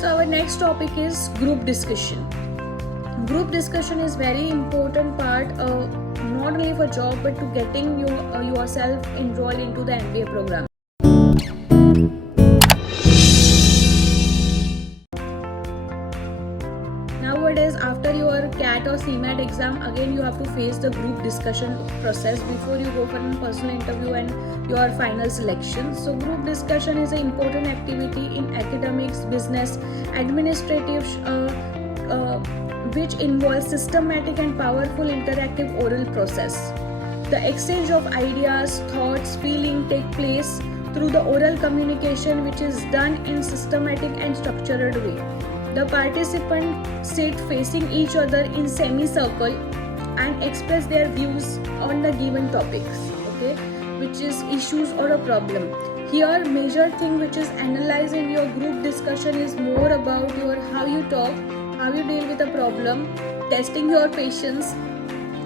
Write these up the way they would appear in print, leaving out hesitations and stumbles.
So our next topic is group discussion. Group discussion is very important part, not only for job but to getting yourself enrolled into the MBA program. Nowadays, after your CAT or CMAT exam, again you have to face the group discussion process before you go for a personal interview and your final selection. So group discussion is an important activity in academics, business, administrative, which involves systematic and powerful interactive oral process. The exchange of ideas, thoughts, feeling take place through the oral communication, which is done in systematic and structured way. The participants sit facing each other in semicircle and express their views on the given topics, okay, which is issues or a problem. Here, major thing which is analyzed in your group discussion is more about your how you talk, how you deal with a problem, testing your patience,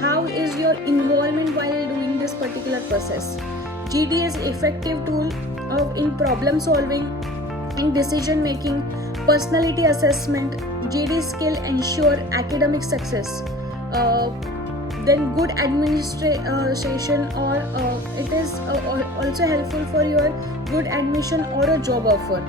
how is your involvement while doing this particular process. GD is effective tool in problem solving, in decision making, personality assessment. GD skill ensure academic success. Then good administration, or it is also helpful for your good admission or a job offer.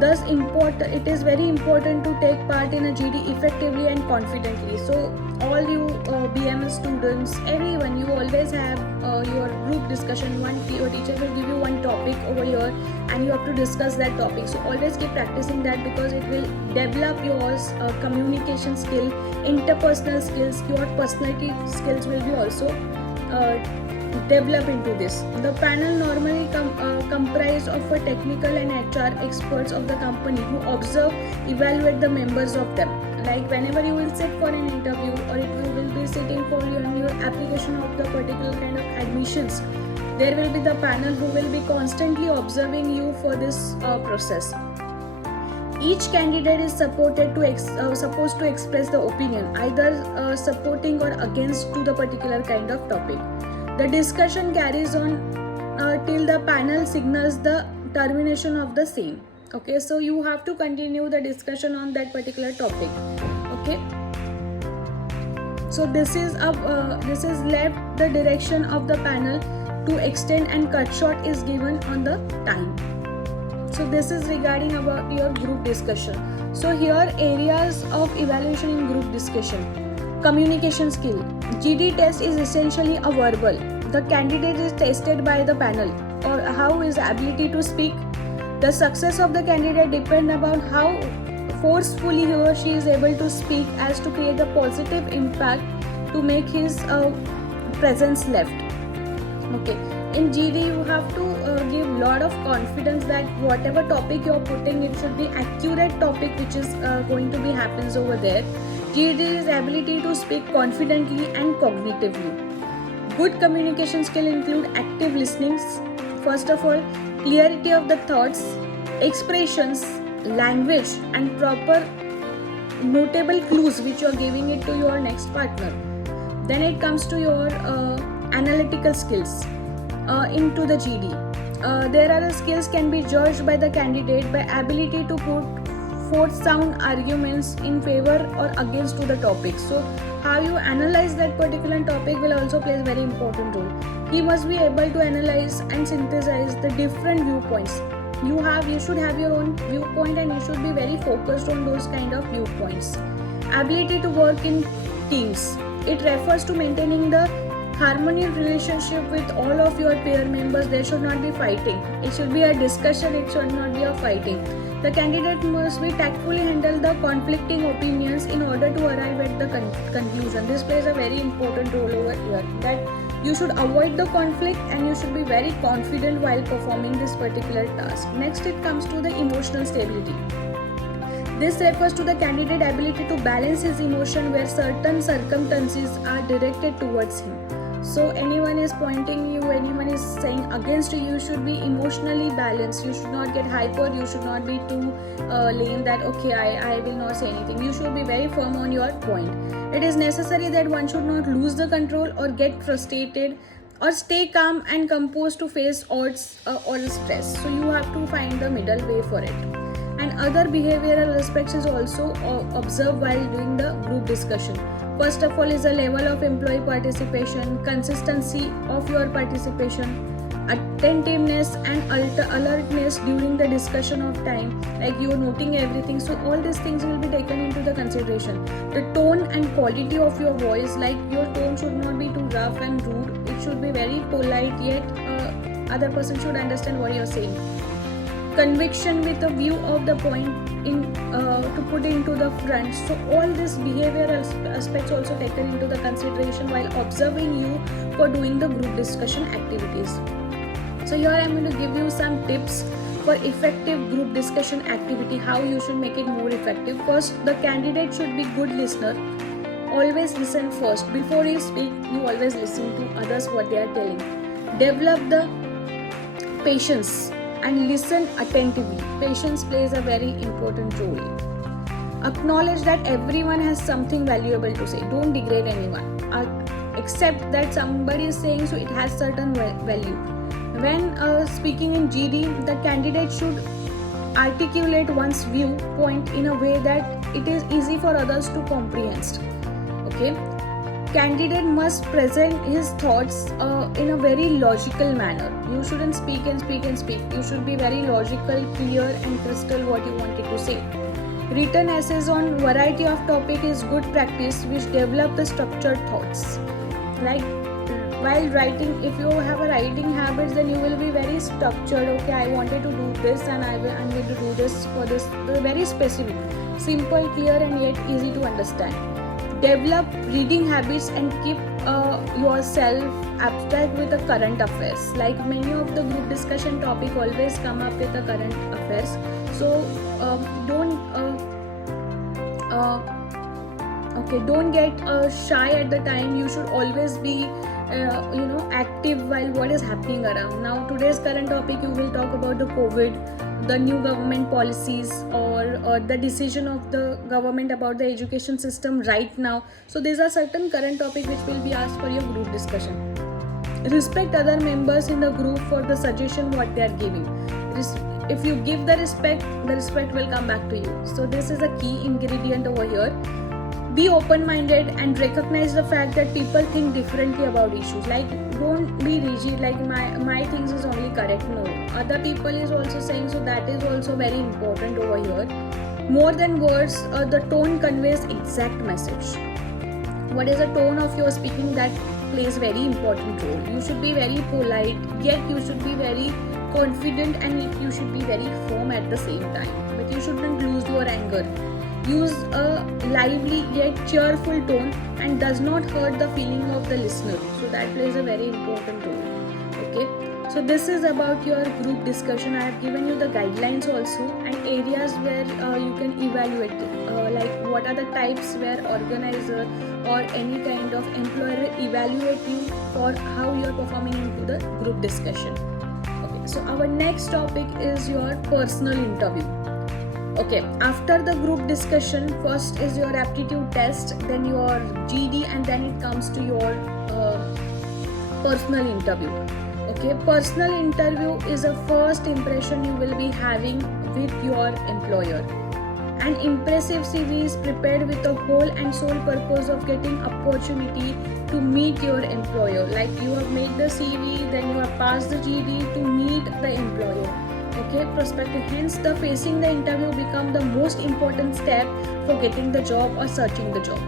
Thus, it is very important to take part in a GD effectively and confidently. So, all you BMS students, everyone, you always have your group discussion. Your teacher will give you one topic over here, and you have to discuss that topic. So, always keep practicing that because it will develop your communication skill, interpersonal skills. Your personality skills will be also develop into this. The panel normally comprised of a technical and HR experts of the company who observe, evaluate the members of them. Like whenever you will sit for an interview, or if you will be sitting for your application of the particular kind of admissions, there will be the panel who will be constantly observing you for this process. Each candidate is supposed to express the opinion, either supporting or against to the particular kind of topic. The discussion carries on till the panel signals the termination of the same. Okay, so you have to continue the discussion on that particular topic. Okay, so this is left the direction of the panel to extend and cut short is given on the time. So this is regarding about your group discussion. So here areas of evaluation in group discussion. Communication skill. GD test is essentially a verbal. The candidate is tested by the panel or how his ability to speak. The success of the candidate depends upon how forcefully he or she is able to speak as to create a positive impact to make his presence left. Okay. In GD, you have to give lot of confidence that whatever topic you are putting, it should be accurate topic which is going to be happens over there. GD is ability to speak confidently and cognitively. Good communication skill include active listenings. First of all, clarity of the thoughts, expressions, language, and proper notable clues which you are giving it to your next partner. Then it comes to your analytical skills into the GD. There are skills can be judged by the candidate by ability to put forth sound arguments in favor or against to the topic. So how you analyze that particular topic will also play a very important role. He must be able to analyze and synthesize the different viewpoints. You should have your own viewpoint, and you should be very focused on those kind of viewpoints. Ability to work in teams. It refers to maintaining the harmonious relationship with all of your peer members. There should not be fighting. It should be a discussion. It should not be a fighting. The candidate must be tactfully handle the conflicting opinions in order to arrive at the conclusion. This plays a very important role over here. That you should avoid the conflict and you should be very confident while performing this particular task. Next, it comes to the emotional stability. This refers to the candidate ability to balance his emotion where certain circumstances are directed towards him. So anyone is pointing you, anyone is saying against you, you should be emotionally balanced. You should not get hyper, you should not be too lame that okay, I will not say anything. You should be very firm on your point. It is necessary that one should not lose the control or get frustrated, or stay calm and composed to face odds or stress. So you have to find the middle way for it. And other behavioral aspects is also observed while doing the group discussion. First of all is the level of employee participation, consistency of your participation, attentiveness and alertness during the discussion of time, like you are noting everything. So all these things will be taken into the consideration. The tone and quality of your voice, like your tone should not be too rough and rude. It should be very polite, yet other person should understand what you are saying. Conviction with a view of the point in to put into the front. So all these behavioral aspects also taken into the consideration while observing you for doing the group discussion activities. So here I am going to give you some tips for effective group discussion activity, how you should make it more effective. First, the candidate should be good listener. Always listen first. Before you speak, you always listen to others what they are telling. Develop the patience and listen attentively. Patience plays a very important role. Acknowledge that everyone has something valuable to say. Don't degrade anyone. Accept that somebody is saying, so it has certain value. When speaking in GD, the candidate should articulate one's viewpoint in a way that it is easy for others to comprehend. Okay. Candidate must present his thoughts in a very logical manner. You shouldn't speak and speak and speak. You should be very logical, clear and crystal what you wanted to say. Written essays on variety of topic is good practice which develop the structured thoughts. Like while writing, if you have a writing habits, then you will be very structured. Okay, I wanted to do this and I'm going to do this for this. Very specific, simple, clear and yet easy to understand. Develop reading habits and keep yourself abstract with the current affairs. Like many of the group discussion topic always come up with the current affairs. So don't get shy at the time. You should always be active while what is happening around. Now today's current topic, you will talk about the COVID, the new government policies or the decision of the government about the education system right now. So these are certain current topics which will be asked for your group discussion. Respect other members in the group for the suggestion what they are giving. If you give the respect will come back to you. So this is a key ingredient over here. Be open-minded and recognize the fact that people think differently about issues. Like don't be rigid, like my things is only correct. No, other people is also saying, so that is also very important over here. More than words, the tone conveys exact message. What is the tone of your speaking, that plays very important role. You should be very polite, yet you should be very confident and you should be very firm at the same time. But you shouldn't lose your anger. Use a lively yet cheerful tone and does not hurt the feeling of the listener. So that plays a very important role. Okay. So this is about your group discussion. I have given you the guidelines also and areas where you can evaluate like what are the types where organizer or any kind of employer evaluate you for how you are performing into the group discussion. Okay. So our next topic is your personal interview. Okay, after the group discussion, first is your aptitude test, then your GD, and then it comes to your personal interview. Okay, personal interview is a first impression you will be having with your employer. An impressive CV is prepared with the whole and sole purpose of getting opportunity to meet your employer. Like you have made the CV, then you have passed the GD to meet the employer. Okay, prospective. Hence, the facing the interview become the most important step for getting the job or searching the job.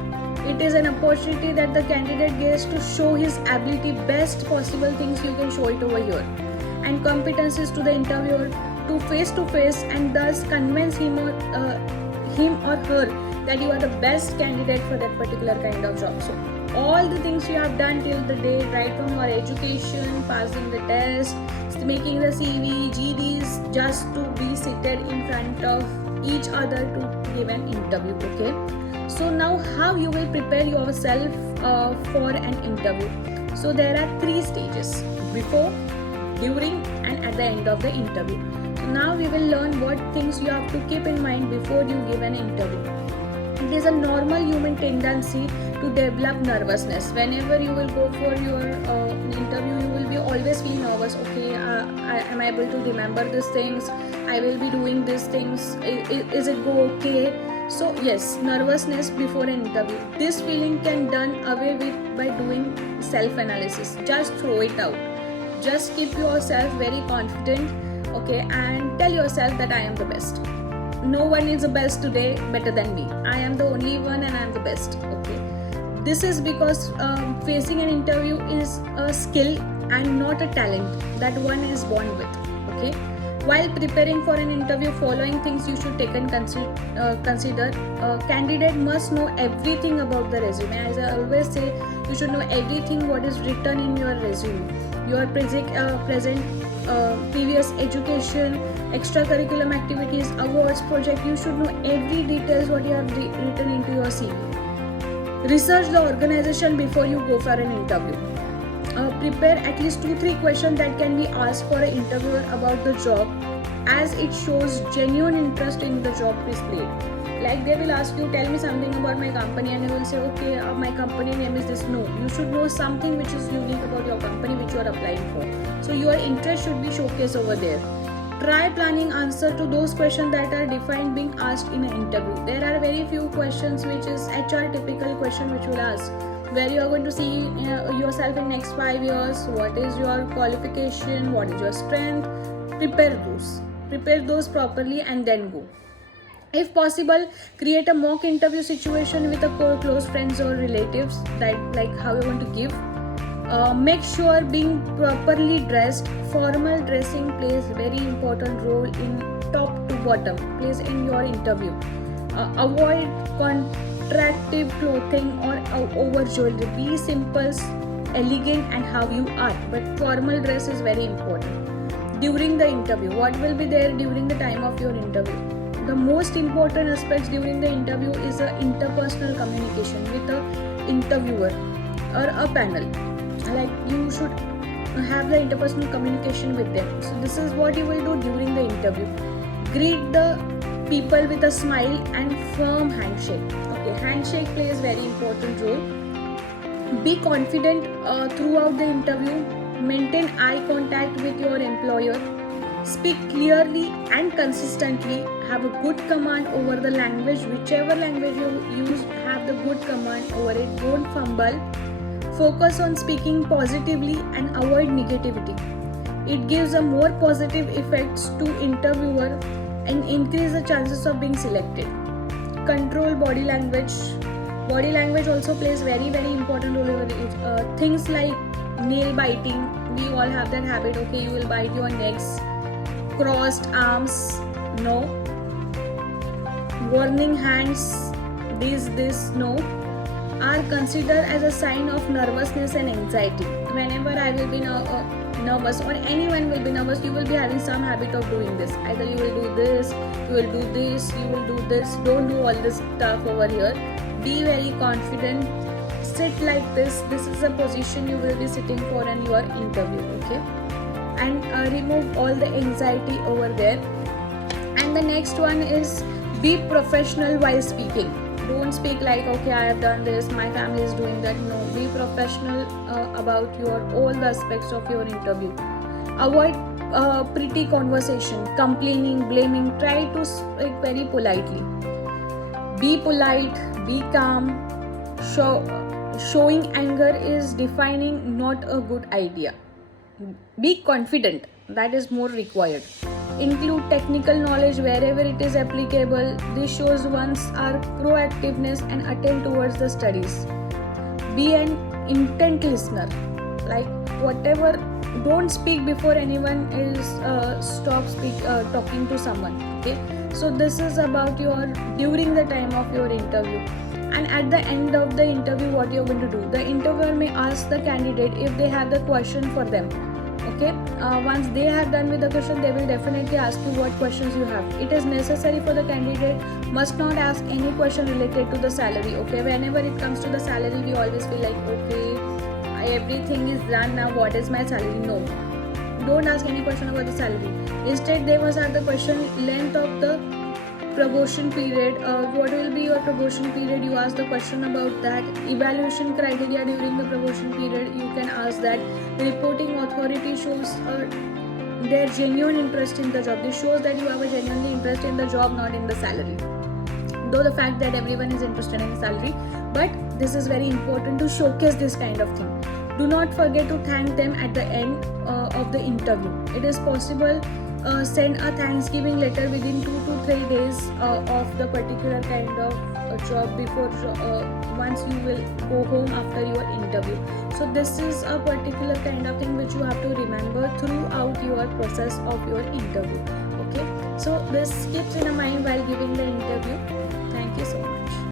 It is an opportunity that the candidate gets to show his ability, best possible things you can show it over here, and competencies to the interviewer to face, and thus convince him or her that you are the best candidate for that particular kind of job. So all the things you have done till the day, right from your education, passing the test, making the CV, GDs, just to be seated in front of each other to give an interview. Okay, so now how you will prepare yourself for an interview. So there are 3 stages: before, during and at the end of the interview. So now we will learn what things you have to keep in mind before you give an interview. It is a normal human tendency to develop nervousness. Whenever you will go for your interview, you will be always feel nervous. Okay, am I able to remember these things? I will be doing these things. Is it go okay? So yes, nervousness before an interview. This feeling can done away with by doing self-analysis. Just throw it out. Just keep yourself very confident, okay, and tell yourself that I am the best. No one is the best today better than me. I am the only one and I am the best, okay. This is because facing an interview is a skill and not a talent that one is born with, okay. While preparing for an interview, following things you should take and consider. Candidate must know everything about the resume. As I always say, you should know everything what is written in your resume. Your present previous education, extracurriculum activities, awards, project. You should know every details what you have written into your CV. Research the organization before you go for an interview. Prepare at least 2-3 questions that can be asked for an interviewer about the job, as it shows genuine interest in the job displayed. Like they will ask you, tell me something about my company, and you will say, okay, my company name is this. No, you should know something which is unique about your company which you are applying for. So your interest should be showcased over there. Try planning answer to those questions that are defined being asked in an interview. There are very few questions which is HR typical question which will ask. Where you are going to see yourself in next 5 years, what is your qualification, what is your strength. Prepare those properly and then go. If possible, create a mock interview situation with a close friends or relatives, that like how you want to give. Make sure being properly dressed. Formal dressing plays very important role in top to bottom, plays in your interview. Avoid attractive clothing or over jewelry. Be simple, elegant and how you are, but formal dress is very important. During the interview, what will be there during the time of your interview? The most important aspects during the interview is a interpersonal communication with a interviewer or a panel. Like you should have the interpersonal communication with them. So this is what you will do during the interview. Greet the people with a smile and firm handshake. Okay, handshake plays very important role. Be confident throughout the interview. Maintain eye contact with your employer. Speak clearly and consistently. Have a good command over the language. Whichever language you use, have the good command over it. Don't fumble. Focus on speaking positively and avoid negativity. It gives a more positive effects to interviewer and increase the chances of being selected. Control body language. Body language also plays very important role over it. Things like nail biting. We all have that habit. Okay, you will bite your necks. Crossed arms. No. Warning hands. This no. Are considered as a sign of nervousness and anxiety. Whenever I will be nervous or anyone will be nervous, you will be having some habit of doing this. Either you will do this, you will do this, you will do this. Don't do all this stuff over here. Be very confident. Sit like this. This is a position you will be sitting for in your interview, okay? And remove all the anxiety over there. And the next one is be professional while speaking. Don't speak like, okay, I have done this, my family is doing that. No, be professional about all the aspects of your interview. Avoid pretty conversation, complaining, blaming. Try to speak very politely. Be polite, be calm. Showing anger is defining not a good idea. Be confident, that is more required. Include technical knowledge wherever it is applicable. This shows one's our proactiveness and attend towards the studies. Be an intent listener. Like whatever, don't speak before anyone is talking to someone. Okay, so this is about during the time of your interview. And at the end of the interview, what you're going to do? The interviewer may ask the candidate if they have the question for them. Okay, once they have done with the question, they will definitely ask you what questions you have. It is necessary for the candidate must not ask any question related to the salary. Okay, whenever it comes to the salary, we always feel like, okay, everything is done now, what is my salary? No, don't ask any question about the salary. Instead, they must ask the question length of the promotion period. What will be your promotion period? You ask the question about that. Evaluation criteria during the promotion period, you can ask that. Reporting authority shows their genuine interest in the job. This shows that you have a genuinely interest in the job, not in the salary. Though the fact that everyone is interested in salary, but this is very important to showcase this kind of thing. Do not forget to thank them at the end of the interview. It is possible, send a Thanksgiving letter within 2 to 3 days of the particular kind of job before once you will go home after your interview. So this is a particular kind of thing which you have to remember throughout your process of your interview. Okay, so this keeps in mind while giving the interview. Thank you so much.